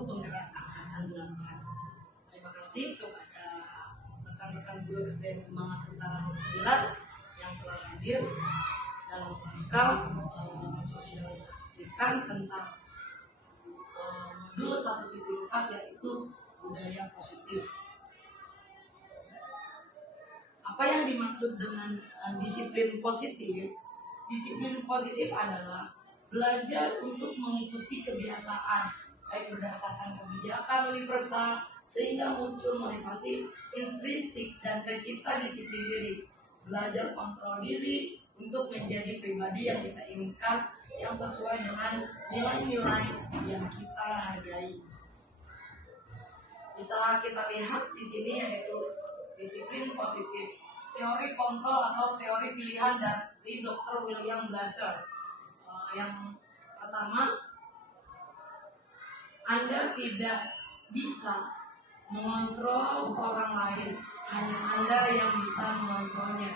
Guru Penggerak Angkatan 8. Terima kasih kepada rekan-rekan guru SDN Kembangan Utara 09 yang telah hadir dalam rangka mensosialisasikan tentang modul 1.4 yaitu budaya positif. Apa yang dimaksud dengan disiplin positif? Disiplin positif adalah belajar untuk mengikuti kebiasaan, baik berdasarkan kebijakan universal sehingga muncul motivasi intrinsik dan tercipta disiplin diri. Belajar kontrol diri untuk menjadi pribadi yang kita inginkan, yang sesuai dengan nilai-nilai yang kita hargai. Bisa kita lihat di sini yaitu disiplin positif. Teori kontrol atau teori pilihan dari Dr. William Glasser. Yang pertama, Anda tidak bisa mengontrol orang lain, hanya Anda yang bisa mengontrolnya.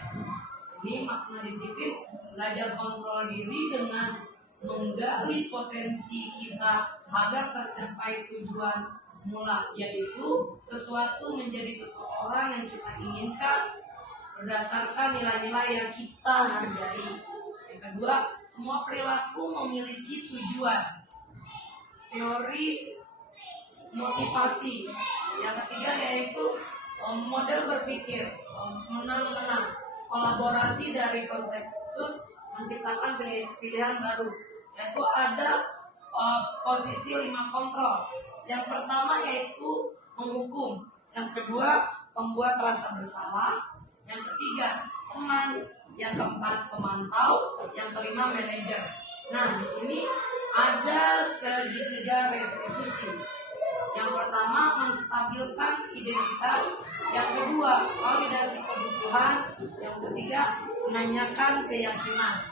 Ini makna disiplin, belajar kontrol diri dengan menggali potensi kita agar tercapai tujuan mula, yaitu sesuatu menjadi seseorang yang kita inginkan berdasarkan nilai-nilai yang kita hargai. Yang kedua, semua perilaku memiliki tujuan. Teori motivasi. Yang ketiga yaitu model berpikir menang-menang, kolaborasi dari konsensus menciptakan pilihan baru. Yaitu ada posisi 5 kontrol. Yang pertama yaitu menghukum, yang kedua membuat rasa bersalah, yang ketiga teman, yang keempat pemantau, yang kelima manajer. Nah, di sini ada segitiga restitusi. Yang pertama menstabilkan identitas, yang kedua validasi kebutuhan, yang ketiga menanyakan keyakinan.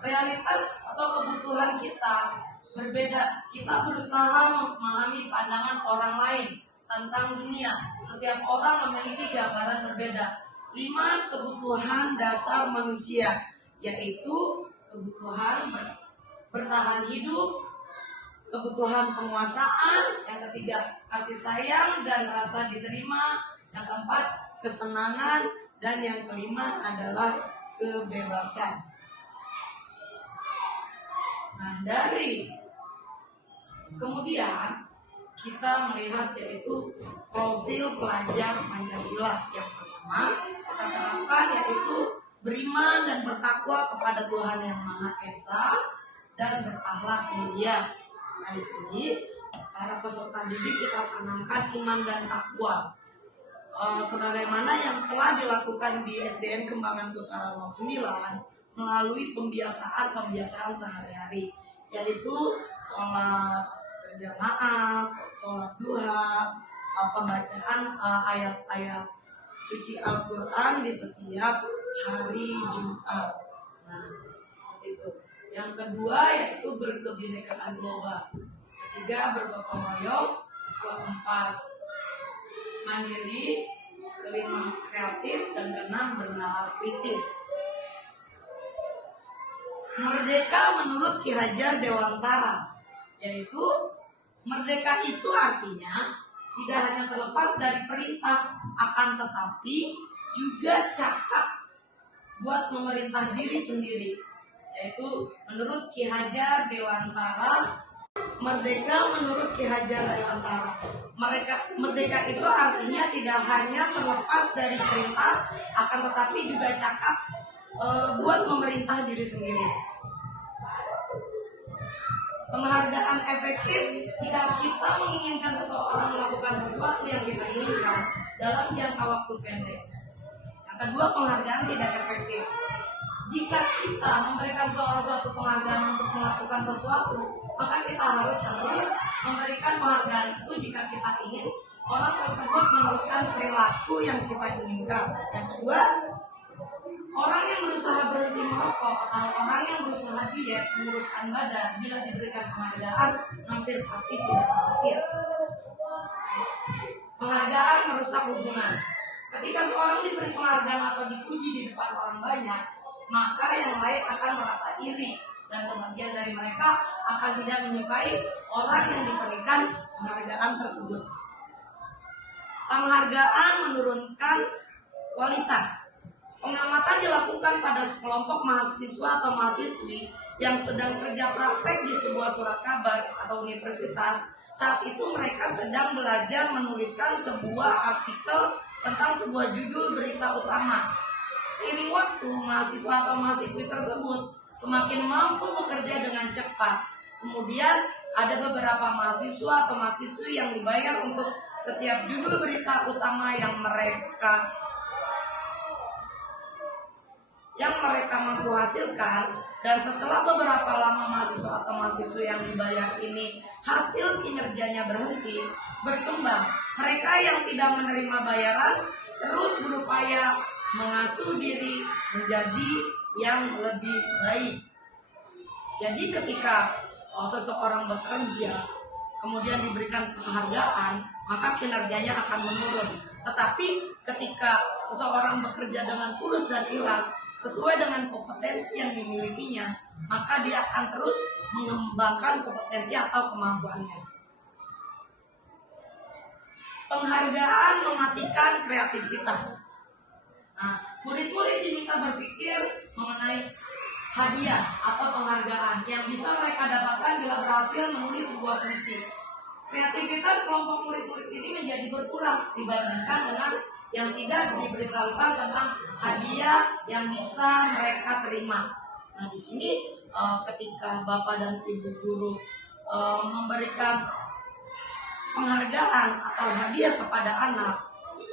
Realitas atau kebutuhan kita berbeda. Kita berusaha memahami pandangan orang lain tentang dunia. Setiap orang memiliki gambaran berbeda. 5 kebutuhan dasar manusia, yaitu kebutuhan bertahan hidup, kebutuhan penguasaan, yang ketiga kasih sayang dan rasa diterima, yang keempat kesenangan, dan yang kelima adalah kebebasan. Nah, dari kemudian kita melihat yaitu profil pelajar Pancasila. Yang pertama kita terapkan yaitu beriman dan bertakwa kepada Tuhan Yang Maha Esa dan berakhlak mulia. Nah, di sini para peserta didik kita tanamkan iman dan takwa. Sebagaimana yang telah dilakukan di SDN Kembangan Utara 09 melalui pembiasaan sehari-hari, yaitu sholat berjamaah, sholat duha, pembacaan ayat-ayat suci Al-Quran di setiap hari Jumat. Nah, seperti itu. Yang kedua yaitu berkebinekaan global. Ketiga bergotong royong. Keempat mandiri. Kelima kreatif. Dan keenam bernalar kritis. Merdeka menurut Ki Hajar Dewantara, yaitu merdeka itu artinya tidak hanya terlepas dari perintah, akan tetapi juga cakap buat memerintah diri sendiri. Yaitu menurut Ki Hajar Dewantara, merdeka menurut Ki Hajar Dewantara, merdeka itu artinya tidak hanya terlepas dari perintah, akan tetapi juga cakap buat memerintah diri sendiri. Penghargaan efektif jika kita menginginkan seseorang melakukan sesuatu yang kita inginkan dalam jangka waktu pendek. Yang kedua, penghargaan tidak efektif. Jika kita memberikan seorang suatu penghargaan untuk melakukan sesuatu, maka kita harus terus memberikan penghargaan itu jika kita ingin orang tersebut meneruskan perilaku yang kita inginkan. Yang kedua, orang yang berusaha berhenti merokok atau orang yang berusaha diet menguruskan badan, bila diberikan penghargaan hampir pasti tidak berhasil. Penghargaan merusak hubungan. Ketika seorang diberi penghargaan atau dipuji di depan orang banyak, maka yang lain akan merasa iri dan sebagian dari mereka akan tidak menyukai orang yang diberikan penghargaan tersebut. Penghargaan menurunkan kualitas. Pengamatan dilakukan pada sekelompok mahasiswa atau mahasiswi yang sedang kerja praktek di sebuah surat kabar atau universitas. Saat itu mereka sedang belajar menuliskan sebuah artikel tentang sebuah judul berita utama. Seiring waktu, mahasiswa atau mahasiswi tersebut semakin mampu bekerja dengan cepat. Kemudian ada beberapa mahasiswa atau mahasiswi yang dibayar untuk setiap judul berita utama yang mereka mampu hasilkan. Dan setelah beberapa lama mahasiswa atau mahasiswi yang dibayar ini hasil kinerjanya berhenti berkembang, mereka yang tidak menerima bayaran terus berupaya mengasuh diri menjadi yang lebih baik. Jadi ketika seseorang bekerja kemudian diberikan penghargaan, maka kinerjanya akan menurun. Tetapi ketika seseorang bekerja dengan tulus dan ikhlas sesuai dengan kompetensi yang dimilikinya, maka dia akan terus mengembangkan kompetensi atau kemampuannya. Penghargaan mematikan kreativitas. Nah, murid-murid diminta berpikir mengenai hadiah atau penghargaan yang bisa mereka dapatkan bila berhasil menulis sebuah puisi. Kreativitas kelompok murid-murid ini menjadi berkurang dibandingkan dengan yang tidak diberitahukan tentang hadiah yang bisa mereka terima. Nah, di sini ketika Bapak dan Ibu guru memberikan penghargaan atau hadiah kepada anak,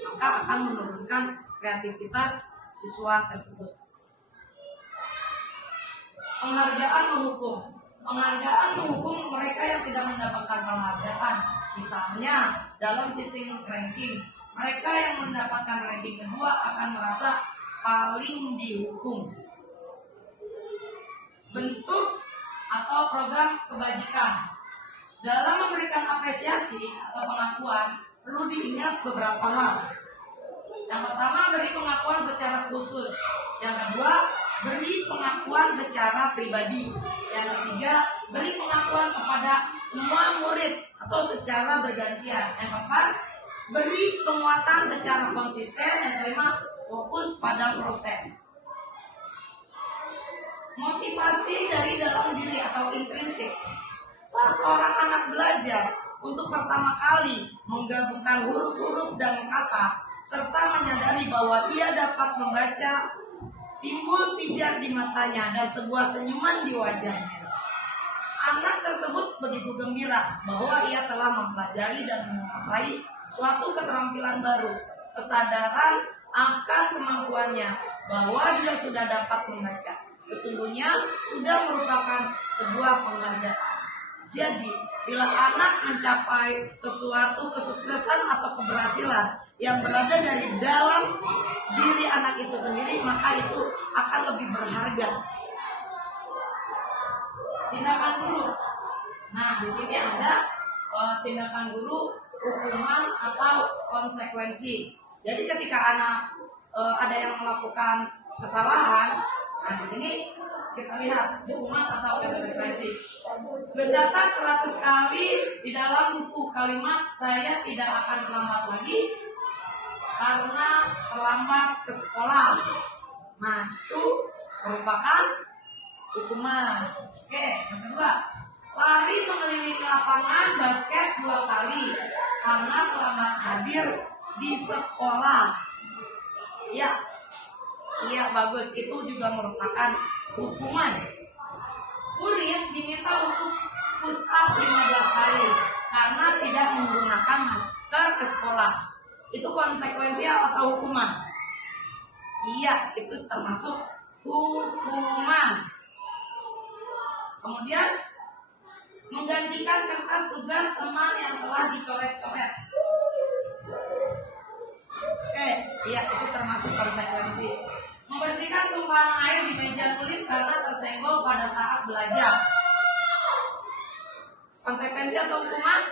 maka akan menurunkan kreativitas siswa tersebut. Penghargaan menghukum. Penghargaan menghukum mereka yang tidak mendapatkan penghargaan. Misalnya dalam sistem ranking, mereka yang mendapatkan ranking kedua akan merasa paling dihukum. Bentuk atau program kebajikan. Dalam memberikan apresiasi atau pengakuan perlu diingat beberapa hal. Yang pertama, beri pengakuan secara khusus. Yang kedua, beri pengakuan secara pribadi. Yang ketiga, beri pengakuan kepada semua murid atau secara bergantian. Yang keempat, beri penguatan secara konsisten. Yang kelima, fokus pada proses. Motivasi dari dalam diri atau intrinsik. Saat seorang anak belajar untuk pertama kali menggabungkan huruf-huruf dan kata, serta menyadari bahwa ia dapat membaca, timbul pijar di matanya dan sebuah senyuman di wajahnya. Anak tersebut begitu gembira bahwa ia telah mempelajari dan menguasai suatu keterampilan baru. Kesadaran akan kemampuannya bahwa dia sudah dapat membaca sesungguhnya sudah merupakan sebuah penghargaan. Jadi, bila anak mencapai sesuatu kesuksesan atau keberhasilan yang berada dari dalam diri anak itu sendiri, maka itu akan lebih berharga. Tindakan guru. Nah, di sini ada tindakan guru, hukuman atau konsekuensi. Jadi ketika anak ada yang melakukan kesalahan, nah di sini kita lihat hukuman atau konsekuensi. Mencatat 100 kali di dalam buku kalimat "saya tidak akan terlambat lagi karena terlambat ke sekolah". Nah, itu merupakan hukuman. Oke, yang kedua, lari mengelilingi lapangan basket 2 kali karena terlambat hadir di sekolah. Iya, bagus. Itu juga merupakan hukuman. Murid diminta untuk push up 15 kali karena tidak menggunakan masker ke sekolah. Itu konsekuensi atau hukuman? Iya, itu termasuk hukuman. Kemudian menggantikan kertas tugas teman yang telah dicoret-coret. Oke, iya, itu termasuk konsekuensi. Membersihkan tumpahan air di meja tulis karena tersenggol pada saat belajar. Konsekuensi atau hukuman?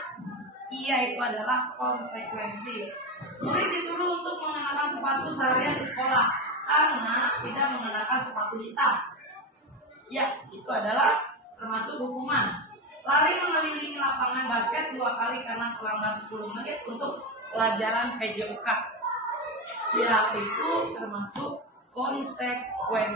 Iya, itu adalah konsekuensi. Murid disuruh untuk mengenakan sepatu seharian di sekolah karena tidak mengenakan sepatu hitam. Ya, itu adalah termasuk hukuman. Lari mengelilingi lapangan basket 2 kali karena terlambat 10 menit untuk pelajaran PJOK. Ya, itu termasuk konsekuensi.